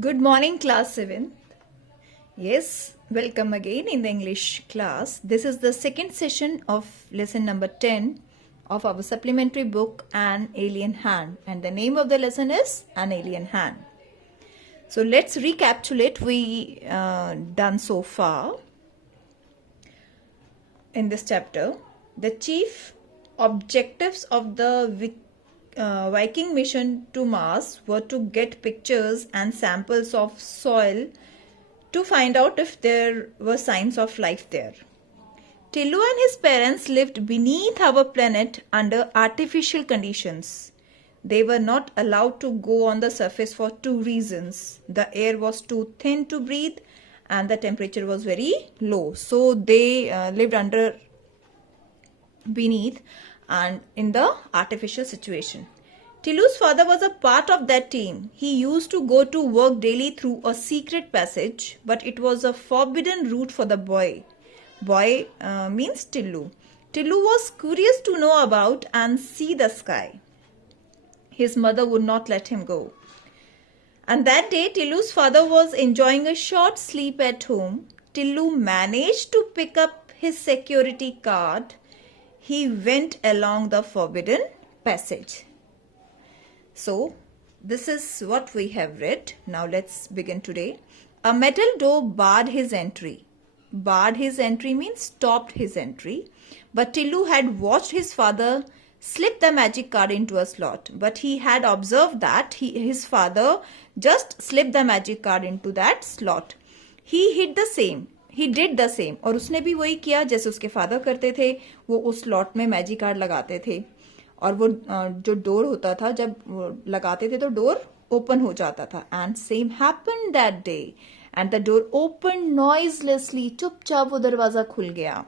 Good morning, class 7. Yes, welcome again in the English class. This is the second session of lesson number 10 of our supplementary book, An Alien Hand. And the name of the lesson is An Alien Hand. So let's recapitulate we done so far in this chapter. The chief objectives of the Viking mission to Mars were to get pictures and samples of soil to find out if there were signs of life there. Tillu and his parents lived beneath our planet under artificial conditions. They were not allowed to go on the surface for two reasons. The air was too thin to breathe and the temperature was very low. So they lived beneath and in the artificial situation. Tillu's father was a part of that team. He used to go to work daily through a secret passage, but it was a forbidden route for the boy. Boy means Tillu. Tillu was curious to know about and see the sky. His mother would not let him go. And that day, Tillu's father was enjoying a short sleep at home. Tillu managed to pick up his security card. He went along the forbidden passage. So, this is what we have read. Now, let's begin today. A metal door barred his entry. Barred his entry means stopped his entry. But Tillu had watched his father slip the magic card into a slot. But he had observed that his father just slipped the magic card into that slot. He did the same. और उसने भी वही किया जैसे उसके father करते थे. वो उस स्लॉट में मैजिक कार्ड लगाते थे और वो जो डोर होता था जब लगाते थे तो डोर ओपन हो जाता था. And same happened that day and the door open noiselessly. चुपचाप वो दरवाजा खुल गया.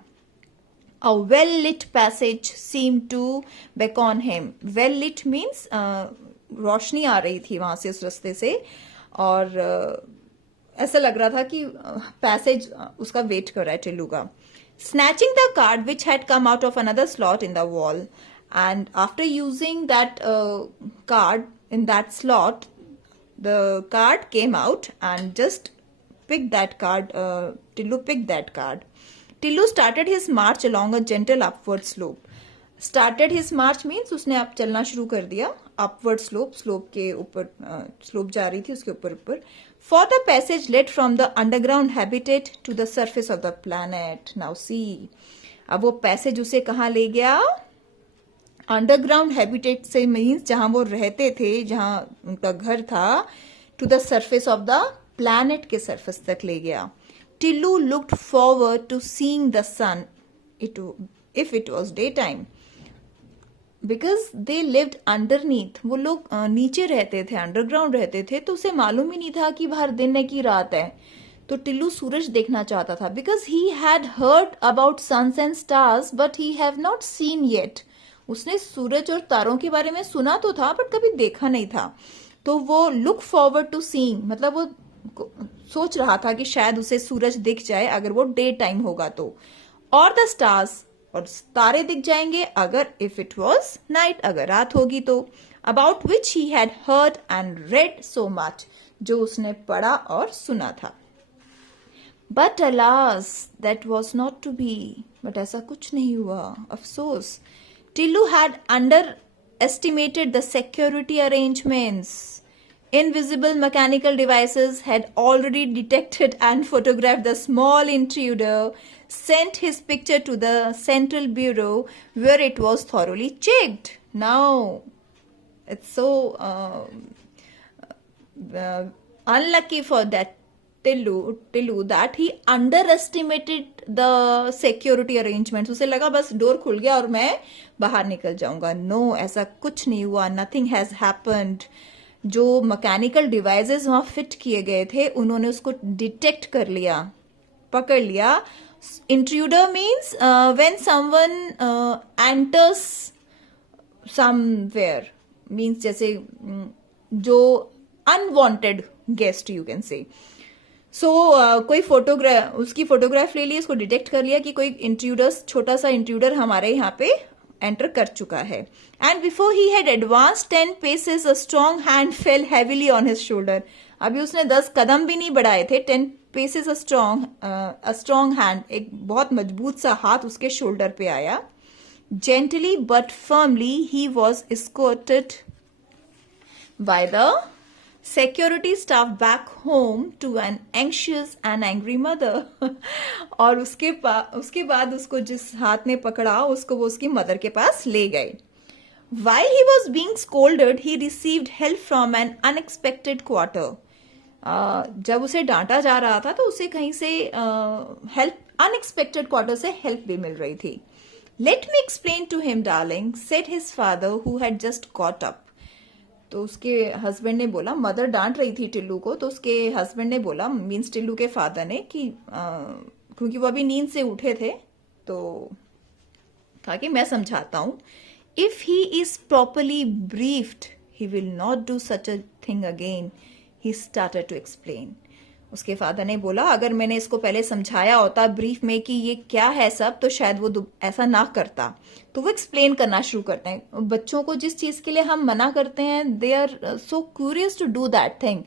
A well-lit passage seemed to beckon him. Well-lit means रोशनी आ रही थी वहां से उस रास्ते से और ऐसा लग रहा था कि पैसेज उसका वेट कर रहा है टिल्लू का. Snatching the card which had come out of another slot in the wall, and after using that card in that slot, the card came out and just picked that card. Tillu picked that card. Tillu started his march along a gentle upward slope. Started his march means उसने अब चलना शुरू कर दिया. Upward slope, slope के ऊपर slope जा रही थी उसके ऊपर. For the passage led from the underground habitat to the surface of the planet. Now see, अब वो passage उसे कहाँ ले गया? अंडरग्राउंड हैबिटेट से मीन्स जहां वो रहते थे, जहां उनका घर था, to the surface of the planet के सरफेस तक ले गया. Tillu looked forward to seeing the sun if it was day time because they lived underneath. वो लोग नीचे रहते थे, अंडरग्राउंड रहते थे, तो उसे मालूम ही नहीं था कि बाहर दिन है कि रात है. तो टिल्लू सूरज देखना चाहता था because he had heard about suns and stars but he have not seen yet. उसने सूरज और तारों के बारे में सुना तो था बट कभी देखा नहीं था. तो वो लुक फॉरवर्ड टू सीइंग मतलब वो सोच रहा था कि शायद उसे सूरज दिख जाए अगर वो डे टाइम होगा तो, और द स्टार्स और तारे दिख जाएंगे अगर इफ इट वाज नाइट अगर रात होगी तो. About which he had heard and read so much जो उसने पढ़ा और सुना था. But alas that was not to be. But ऐसा कुछ नहीं हुआ. अफसोस. Tillu had underestimated the security arrangements. Invisible mechanical devices had already detected and photographed the small intruder, sent his picture to the Central Bureau where it was thoroughly checked. Now, it's so unlucky for that Tillu that he underestimated the security arrangements. उसे लगा बस door खुल गया और मैं बाहर निकल जाऊंगा. नो, ऐसा कुछ नहीं हुआ. Nothing has happened. जो मैकेनिकल डिवाइसेस वहां फिट किए गए थे उन्होंने उसको डिटेक्ट कर लिया, पकड़ लिया. Intruder means when someone enters somewhere means जैसे जो unwanted guest you can say. सो कोई उसकी फोटोग्राफ ले ली, उसको डिटेक्ट कर लिया कि कोई इंट्रूडर्स, छोटा सा इंट्रूडर हमारे यहाँ पे एंटर कर चुका है. And before he had advance 10 paces a strong hand fell heavily on his shoulder. अभी उसने 10 कदम भी नहीं बढ़ाए थे, 10 paces a strong hand, एक बहुत मजबूत सा हाथ उसके शोल्डर पे आया. Gently but firmly he was escorted by the security staff back home to an anxious and angry mother. और उसके बाद उसको जिस हाथ ने पकड़ा उसको वो उसकी मदर के पास ले गए. While he was being scolded, he received help from an unexpected quarter. जब उसे डांटा जा रहा था तो उसे कहीं से अनएक्सपेक्टेड क्वार्टर से हेल्प भी मिल रही थी. Let me explain to him, darling, said his father, who had just got up. तो उसके हस्बैंड ने बोला, मदर डांट रही थी टिल्लू को, तो उसके हस्बैंड ने बोला, मीन्स टिल्लू के फादर ने, कि क्योंकि वो अभी नींद से उठे थे, तो कहा कि मैं समझाता हूं. If he is properly briefed he will not do such a thing again. He started to explain. उसके फादर ने बोला, अगर मैंने इसको पहले समझाया होता ब्रीफ में कि ये क्या है सब, तो शायद वो ऐसा ना करता. तो वो एक्सप्लेन करना शुरू करते हैं. बच्चों को जिस चीज के लिए हम मना करते हैं, they are so curious to do that thing.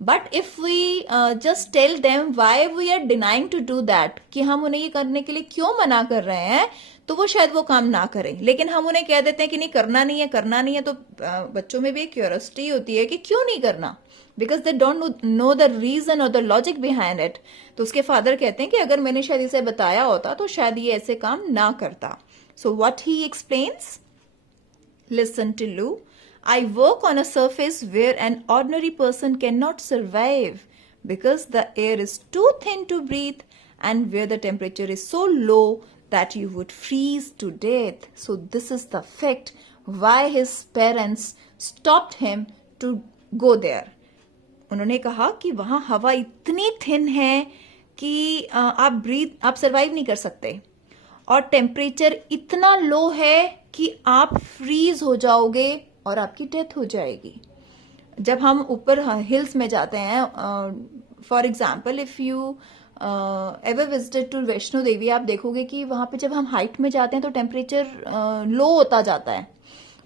But if we just tell them why we are denying to do that, कि हम उन्हें ये करने के लिए क्यों मना कर रहे हैं, तो वो शायद वो काम ना करें. लेकिन हम उन्हें कह देते हैं कि नहीं करना नहीं है, करना नहीं है. तो बच्चों में भी एक क्यूरियोसिटी होती है कि क्यों नहीं करना, because they don't know the reason और द लॉजिक बिहाइंड इट. तो उसके फादर कहते हैं कि अगर मैंने शायद इसे बताया होता तो शायद ये ऐसे काम ना करता. So what he explains, listen Tillu, I work on a surface where an ordinary person cannot survive because the air is too thin to breathe and where the temperature is so low that you would freeze to death. So this is the fact why his parents stopped him to go there. उन्होंने कहा कि वहां हवा इतनी thin है कि आप survive नहीं कर सकते, और टेम्परेचर इतना लो है कि आप फ्रीज हो जाओगे और आपकी डेथ हो जाएगी. जब हम ऊपर हिल्स में जाते हैं, for example if you ever visited to Vaishno Devi, आप देखोगे कि वहां पे जब हम हाइट में जाते हैं तो टेम्परेचर लो होता जाता है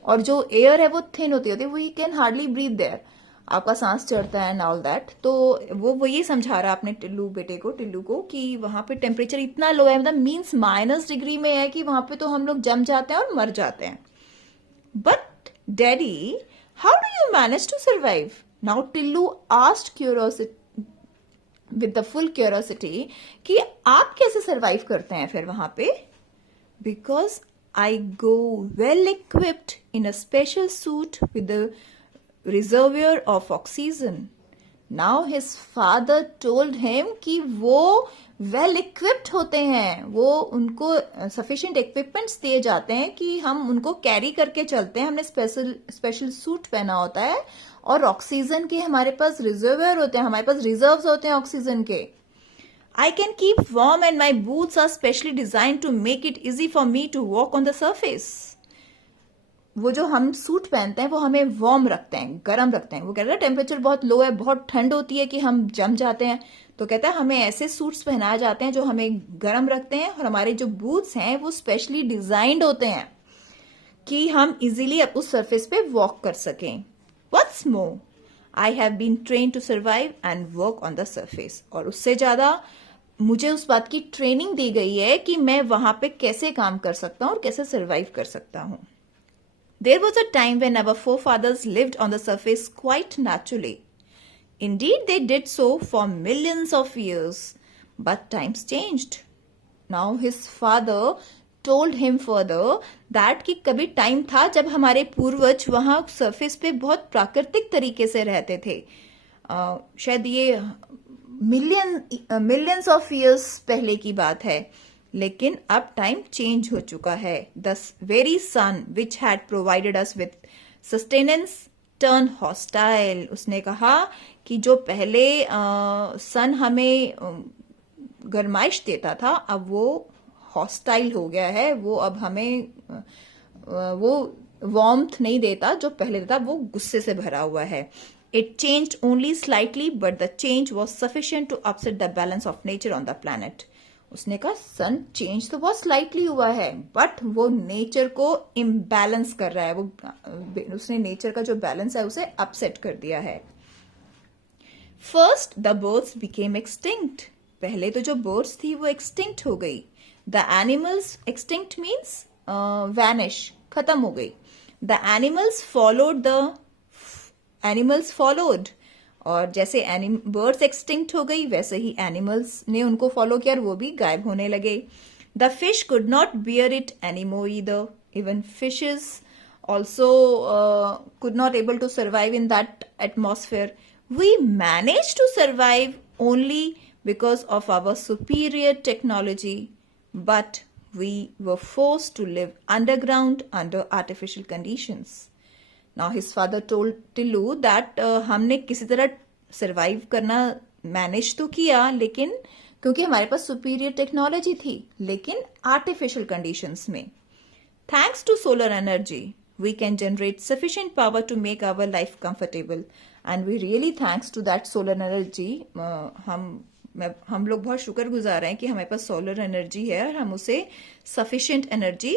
और जो एयर है वो थिन होती है, we can hardly breathe there. आपका सांस चढ़ता है एंड ऑल दैट. तो वो ये समझा रहा अपने टिल्लू को कि वहां पे टेम्परेचर इतना लो है, मतलब मीन्स -डिग्री में है, कि वहां पे तो हम लोग जम जाते हैं और मर जाते हैं. But Daddy, how do you manage to survive? Now Tillu asked with the full curiosity कि आप कैसे survive करते हैं फिर वहां पे? Because I go well equipped in a special suit with the reservoir of oxygen. Now his father told him कि वो वेल इक्विप्ड होते हैं, वो उनको सफिशिएंट इक्विपमेंट्स दिए जाते हैं कि हम उनको कैरी करके चलते हैं. हमने स्पेशल सूट पहना होता है और ऑक्सीजन के हमारे पास रिजर्वर होते हैं, हमारे पास रिजर्व्स होते हैं ऑक्सीजन के. I can keep warm and my boots are specially design to make it easy for me to walk on the surface. वो जो हम सूट पहनते हैं वो हमें वार्म रखते हैं, गर्म रखते हैं. वो कहते हैं टेम्परेचर बहुत लो है, बहुत ठंड होती है कि हम जम जाते हैं, तो कहता है हमें ऐसे सूट्स पहनाए जाते हैं जो हमें गर्म रखते हैं, और हमारे जो बूट्स हैं वो स्पेशली डिजाइंड होते हैं कि हम इजीली उस सरफेस पे वॉक कर सकें. What's more, I have been train to survive and work on the surface. और उससे ज्यादा मुझे उस बात की ट्रेनिंग दी गई है कि मैं वहां पे कैसे काम कर सकता हूं और कैसे सर्वाइव कर सकता हूं. There was a time when our forefathers lived on the surface quite naturally. Indeed, they did so for millions of years. But times changed. Now his father told him further that कि कभी time था जब हमारे पूर्वज वहां surface पे बहुत प्राकृतिक तरीके से रहते थे. शायद ये मिलियंस ऑफ ईयर्स पहले की बात है, लेकिन अब टाइम चेंज हो चुका है. The very sun which had provided us with sustenance turn hostile. उसने कहा कि जो पहले सन हमें गरमाइश देता था, अब वो हॉस्टाइल हो गया है. वो अब हमें वो वार्मथ नहीं देता जो पहले देता, वो गुस्से से भरा हुआ है. It changed only slightly but the change was sufficient to upset the balance of nature on the planet. उसने कहा सन चेंज तो बहुत स्लाइटली हुआ है, बट वो नेचर को इम्बैलेंस कर रहा है, वो उसने नेचर का जो बैलेंस है उसे अपसेट कर दिया है. First the birds became extinct. पहले तो जो बर्ड्स थी वो एक्सटिंक्ट हो गई. The animals, extinct means vanish, खत्म हो गई. द एनिमल्स फॉलोड, और जैसे बर्ड्स एक्सटिंक्ट हो गई वैसे ही एनिमल्स ने उनको फॉलो किया और वो भी गायब होने लगे. The fish could not bear it any more either. Even fishes also could not able to survive in that atmosphere. We managed to survive only because of our superior technology, but we were forced to live underground under artificial conditions. Now his father told Tillu that हमने किसी तरह survive करना manage तो किया, लेकिन क्योंकि हमारे पास superior technology थी, लेकिन artificial conditions में. Thanks to solar energy, we can generate sufficient power to make our life comfortable. And we really thanks to that solar energy, हम लोग बहुत शुक्रगुजार हैं कि हमारे पास सोलर एनर्जी है और हम उसे सफिशिएंट एनर्जी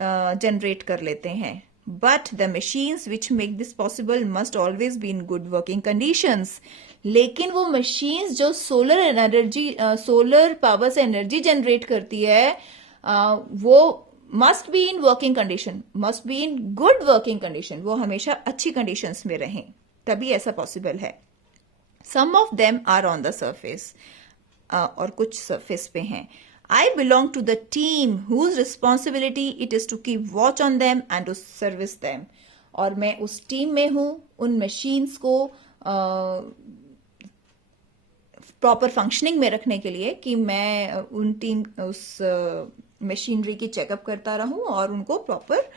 जनरेट कर लेते हैं. But the machines which make this possible must always be in good working conditions. लेकिन वो मशीन्स जो सोलर पावर से एनर्जी जनरेट करती है वो must be in working condition, must be in good working condition. वो हमेशा अच्छी कंडीशंस में रहें, तभी ऐसा पॉसिबल है. Some of them are on the surface, और कुछ सरफेस पे हैं. I belong to the team whose responsibility it is to keep watch on them and to service them. और मैं उस टीम में हूं उन मशीन्स को प्रॉपर फंक्शनिंग में रखने के लिए, कि मैं उस मशीनरी की चेकअप करता रहूं और उनको प्रॉपर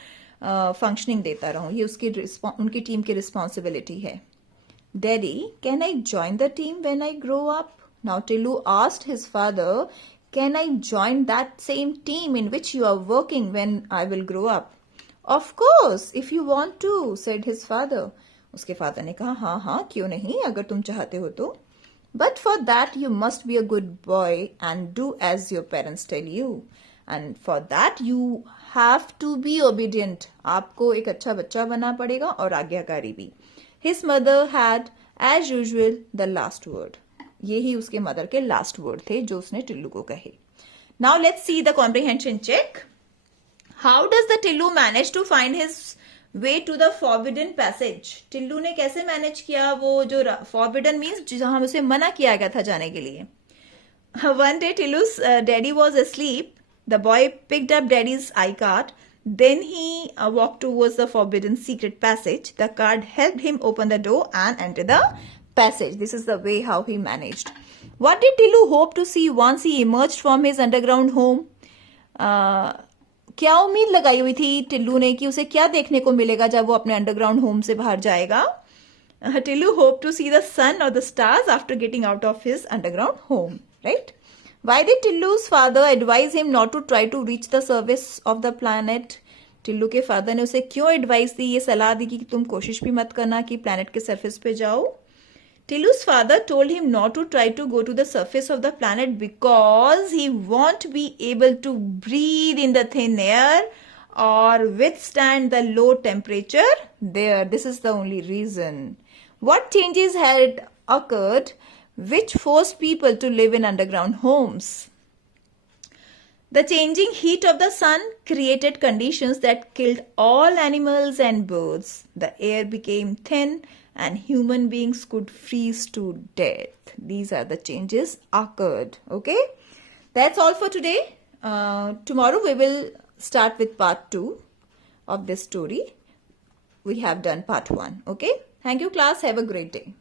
फंक्शनिंग देता रहूं. ये उनकी टीम की रिस्पॉन्सिबिलिटी है. Daddy, can I join the team when I grow up? Now Tillu asked his father, can I join that same team in which you are working when I will grow up? Of course, if you want to, said his father. उसके father ने कहा हाँ हाँ क्यों नहीं, अगर तुम चाहते हो तो. But for that you must be a good boy and do as your parents tell you. And for that you have to be obedient. आपको एक अच्छा बच्चा बनना पड़ेगा और आज्ञाकारी भी. His mother had, as usual, the last word. यही उसके मदर के लास्ट वर्ड थे जो उसने टिल्लू को कहे. Now let's see the comprehension check. How does the Tillu manage to find his way to the forbidden passage? Tillu ने कैसे मैनेज किया वो जो फॉरबिडन मीन्स जहां उसे मना किया गया था जाने के लिए. One day Tillu's daddy was asleep. The boy picked up daddy's iCard. Then he walked towards the forbidden secret passage. The card helped him open the door and enter the passage. This is the way how he managed. What did Tillu hope to see once he emerged from his underground home? क्या उम्मीद लगाई हुई थी टिल्लू ने कि उसे क्या देखने को मिलेगा जब वो अपने अंडरग्राउंड होम से बाहर जाएगा? Tillu hoped to see the sun or the stars after getting out of his underground home, right? Why did Tillu's father advise him not to try to reach the surface of the planet? Tillu के father ने उसे क्यों advice दी, ये सलाह दी कि तुम कोशिश भी मत करना कि प्लैनेट के सरफेस पे जाओ? Tillu's father told him not to try to go to the surface of the planet because he won't be able to breathe in the thin air or withstand the low temperature there. This is the only reason. What changes had occurred which forced people to live in underground homes? The changing heat of the sun created conditions that killed all animals and birds. The air became thin and human beings could freeze to death. These are the changes occurred. Okay, that's all for today. Tomorrow we will start with part 2 of this story. We have done part 1. Okay, thank you class. Have a great day.